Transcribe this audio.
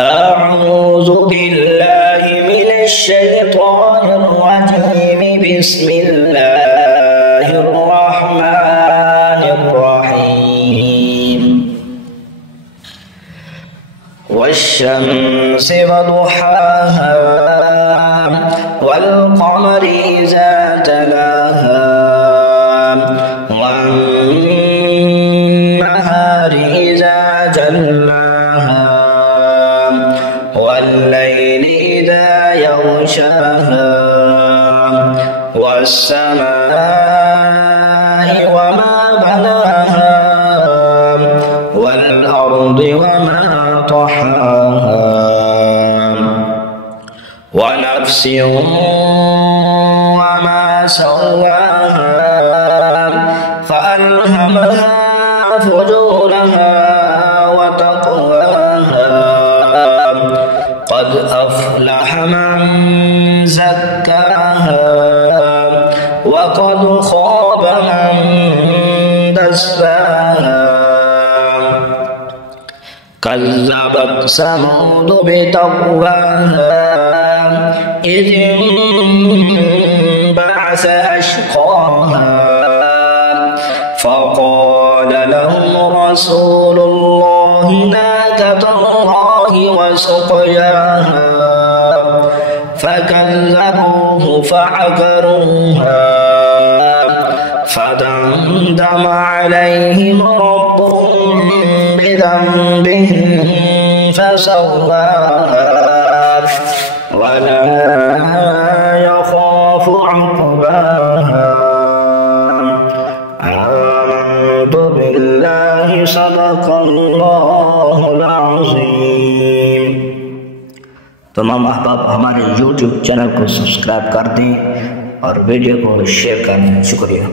أعوذ بالله من الشيطان الرجيم. بسم الله الرحمن الرحيم. والشمس وضحاها والقمر إذا تلاها والنهار إذا جلاها والليل إذا يغشاها والسماء وما بناها والأرض وما طحاها ونفس وما سواها فألهمها فجورها وتقواها. قد أفلح من زكاها وقد خاب من دساها. كذبت ثمود بطغواها إذ انبعث أشقاها فقال لهم رسول الله ناقة الله وسقياها فكذبوه فعقروها فدمدم عليهم ربهم بذنبهم فسواها ولا يخاف عقباها. آمنت بالله صدق الله العظيم. तमाम अहबाब हमारे YouTube चैनल को सब्सक्राइब कर दें और वीडियो को शेयर करें। शुक्रिया।